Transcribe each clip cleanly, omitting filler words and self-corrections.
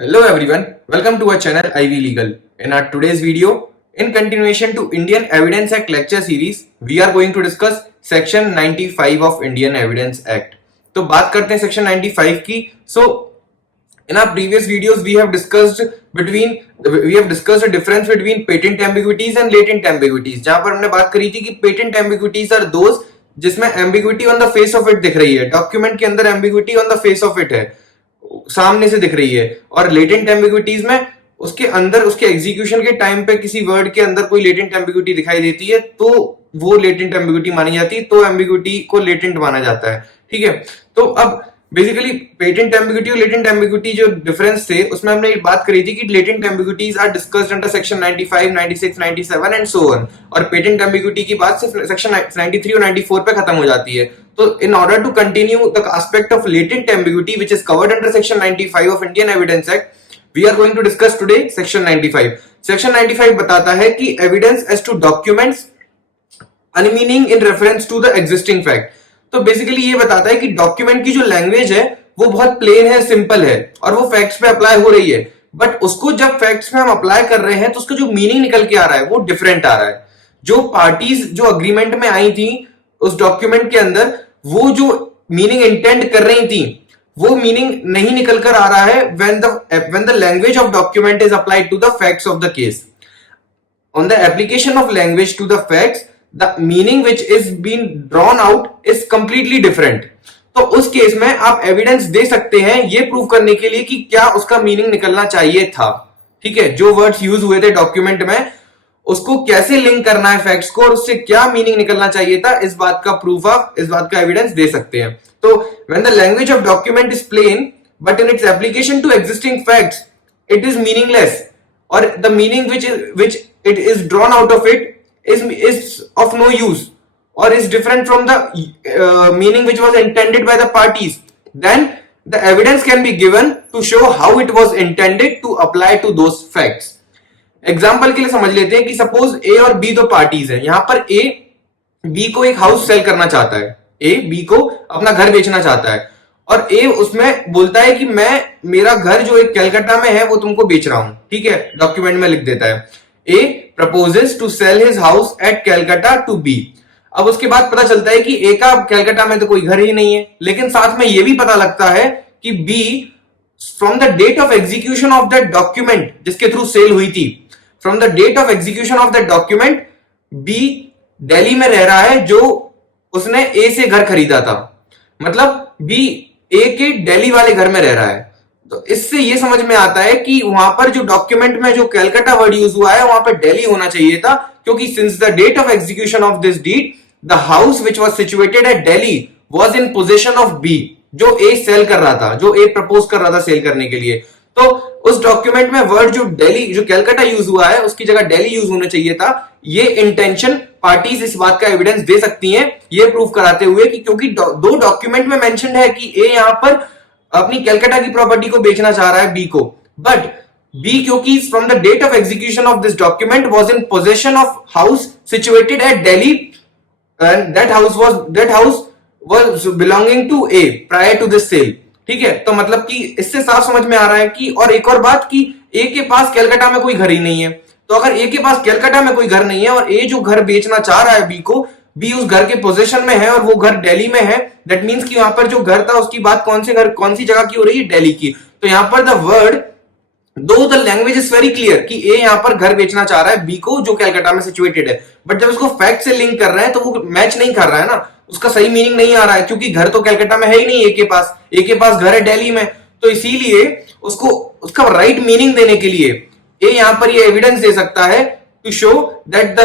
Hello everyone, welcome to our channel IVLegal. In our today's video, in continuation to Indian Evidence Act lecture series, we are going to discuss section 95 of Indian Evidence Act. तो बात करते हैं section 95 की. So in our previous videos we have discussed a difference between patent ambiguities and latent ambiguities. जहां पर हमने बात करी थी कि patent ambiguities are those जिसमें ambiguity on the face of it दिख रही है, डॉक्यूमेंट के अंदर ambiguity on the face of it है, सामने से दिख रही है, और लेटेंट एम्बिग्विटीज में उसके अंदर उसके एग्जीक्यूशन के टाइम पे किसी वर्ड के अंदर कोई लेटेंट एम्बिग्विटी दिखाई देती है तो वो लेटेंट एम्बिग्विटी मानी जाती है, तो एम्बिग्विटी को लेटेंट माना जाता है. ठीक है, तो अब बेसिकली पेटेंट एम्बिग्विटी और लेटेंट एम्बिग्विटी जो डिफरेंस थे उसमें हमने एक बात करी थी कि latent ambiguities are discussed under section 95, 96, 97 and so on, और पेटेंट एम्बिग्विटी की बात सिर्फ सेक्शन 93 और 94 पे खत्म हो जाती है. तो in order to continue the aspect of latent ambiguity which is covered under section 95 of Indian Evidence Act, we are going to discuss today section 95. Section 95 बताता है कि evidence as to documents unmeaning in reference to the existing fact. तो basically ये बताता है कि document की जो लैंग्वेज है वो बहुत प्लेन है, सिंपल है, और वो फैक्ट्स पे अप्लाई हो रही है, बट उसको जब फैक्ट्स पे हम अप्लाई कर रहे हैं तो उसका जो मीनिंग निकल के आ रहा है वो डिफरेंट आ रहा है. जो पार्टीज जो अग्रीमेंट में आई थी उस डॉक्यूमेंट के अंदर वो जो मीनिंग इंटेंड कर रही थी वो मीनिंग नहीं निकल कर आ रहा है when the language of document is applied to the facts of the case. On the application of language to the facts, the meaning which is being drawn out is completely different. तो उस case में आप evidence दे सकते हैं ये prove करने के लिए कि क्या उसका मीनिंग निकलना चाहिए था. ठीक है, जो वर्ड्स यूज हुए थे डॉक्यूमेंट में उसको कैसे लिंक करना है फैक्ट्स को और उससे क्या मीनिंग निकलना चाहिए था, इस बात का प्रूफ आप इस बात का एविडेंस दे सकते हैं. तो when the language of document is plain but in its application to existing facts it is meaningless, और the meaning which it is drawn out of it is of no use or is different from the meaning which was intended by the parties, then the evidence can be given to show how it was intended to apply to those facts. Example के लिए समझ लेते हैं कि suppose ए और B दो parties हैं. यहां पर ए बी को एक हाउस सेल करना चाहता है, ए बी को अपना घर बेचना चाहता है, और ए उसमें बोलता है कि मैं मेरा घर जो एक कलकत्ता में है वो तुमको बेच रहा हूं. ठीक है, डॉक्यूमेंट में लिख देता है A proposes to sell his house at Calcutta to B. अब उसके बाद पता चलता है कि ए का कलकत्ता में तो कोई घर ही नहीं है, लेकिन साथ में यह भी पता लगता है कि B from the date of execution of that document जिसके थ्रू सेल हुई थी, from the date of execution of that document B Delhi में रह रहा है जो उसने ए से घर खरीदा था. मतलब बी ए के दिल्ली वाले घर में रह रहा है. तो इससे ये समझ में आता है कि वहां पर जो डॉक्यूमेंट में जो कलकत्ता वर्ड यूज हुआ है वहां पर दिल्ली होना चाहिए था, क्योंकि since the date of execution of this deed the house which was situated at Delhi was in position of B, जो ए सेल कर रहा था, जो ए प्रपोज कर रहा था सेल करने के लिए. तो उस डॉक्यूमेंट में वर्ड जो दिल्ली जो कलकत्ता यूज हुआ है उसकी जगह दिल्ली यूज होना चाहिए था. ये इंटेंशन पार्टीज इस बात का एविडेंस दे सकती हैं ये प्रूव कराते हुए कि क्योंकि दो डॉक्यूमेंट में मेंशन्ड है कि ए यहां पर अपनी कलकत्ता की प्रॉपर्टी को बेचना चाह रहा है बी को, बट बी क्योंकि from the date of execution of this document was in position of house situated at Delhi and that house was belonging to A prior to this sale. ठीक है, तो मतलब कि इससे साफ समझ में आ रहा है कि, और एक और बात कि ए के पास कलकत्ता में कोई घर ही नहीं है. तो अगर ए के पास कलकत्ता में कोई घर नहीं है और ए जो घर बेचना चाह रहा है बी को, बी उस घर के पोजीशन में है और वो घर दिल्ली में है, दैट मींस कि वहां पर जो घर था उसकी बात कौन सी जगह की हो रही है, दिल्ली की. तो यहां पर द वर्ड दो the language is very clear कि ए यहां पर घर बेचना चाह रहा है बी को जो कलकत्ता में सिचुएटेड है, बट जब उसको फैक्ट से लिंक कर रहे हैं तो वो मैच नहीं कर रहा है ना, उसका सही मीनिंग नहीं आ रहा है, क्योंकि घर तो कलकत्ता में है ही नहीं ए के पास घर है दिल्ली में. तो इसीलिए उसको उसका राइट मीनिंग देने के लिए ए यहां पर ये एविडेंस दे सकता है to show that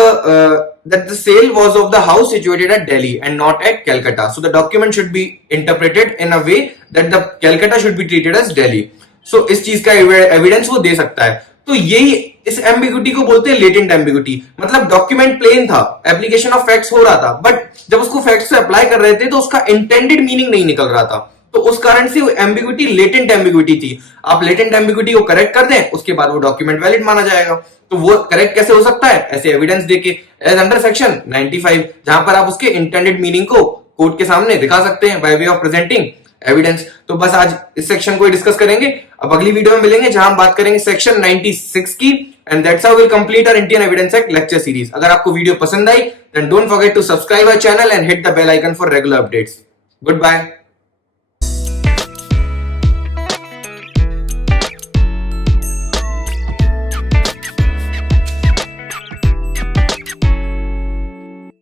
the sale was of the house situated at Delhi and not at Calcutta. So the document should be interpreted in a way that the Calcutta should be treated as Delhi. So इस चीज का evidence वो दे सकता है. तो यही इस ambiguity को बोलते हैं लेटेंट एम्बिग्विटी. मतलब डॉक्यूमेंट प्लेन था, एप्लीकेशन ऑफ फैक्ट्स हो रहा था, बट जब उसको फैक्ट्स से अप्लाई कर रहे थे तो उसका इंटेंडेड मीनिंग नहीं निकल रहा था, तो उस कारण से वो एम्बिग्विटी लेटेंट एम्बिग्विटी थी. आप लेटेंट एम्बिग्विटी को करेक्ट कर दें उसके बाद वो डॉक्यूमेंट वैलिड माना जाएगा. तो वो करेक्ट कैसे हो सकता है, ऐसे एविडेंस देके एज अंडर सेक्शन 95, जहां पर आप उसके इंटेंडेड मीनिंग को कोर्ट के सामने दिखा सकते हैं by way of presenting evidence. तो बस आज इस सेक्शन को ही डिस्कस करेंगे। अब अगली वीडियो में मिलेंगे जहां हम बात करेंगे सेक्शन 96 की। And that's how will complete our Indian evidence act lecture series. अगर आपको वीडियो पसंद आई then don't forget to subscribe our channel and hit the bell icon for regular updates. Good bye.